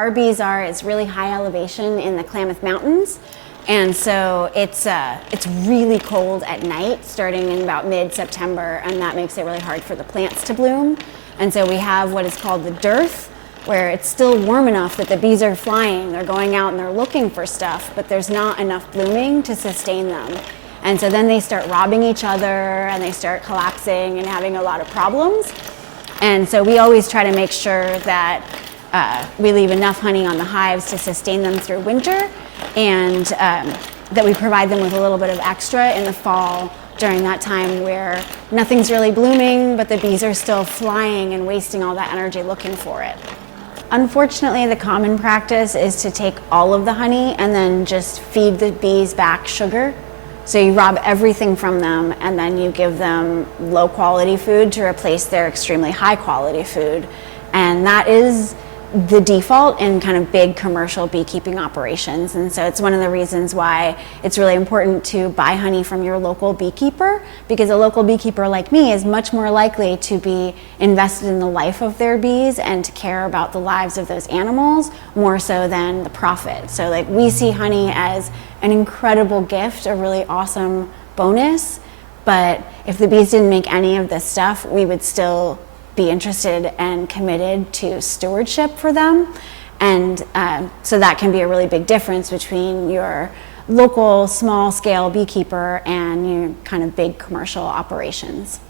our bees are is really high elevation in the Klamath Mountains. And so it's really cold at night starting in about mid-September, and that makes it really hard for the plants to bloom. And so we have what is called the dearth, where it's still warm enough that the bees are flying, they're going out and they're looking for stuff, but there's not enough blooming to sustain them. And so then they start robbing each other and they start collapsing and having a lot of problems. And so we always try to make sure that we leave enough honey on the hives to sustain them through winter, and that we provide them with a little bit of extra in the fall during that time where nothing's really blooming, but the bees are still flying and wasting all that energy looking for it. Unfortunately, the common practice is to take all of the honey and then just feed the bees back sugar. So you rob everything from them and then you give them low quality food to replace their extremely high quality food. And that is the default in kind of big commercial beekeeping operations. And so it's one of the reasons why it's really important to buy honey from your local beekeeper, because a local beekeeper like me is much more likely to be invested in the life of their bees and to care about the lives of those animals more so than the profit. So like we see honey as an incredible gift, a really awesome bonus, but if the bees didn't make any of this stuff, we would still be interested and committed to stewardship for them. And so that can be a really big difference between your local small scale beekeeper and your kind of big commercial operations.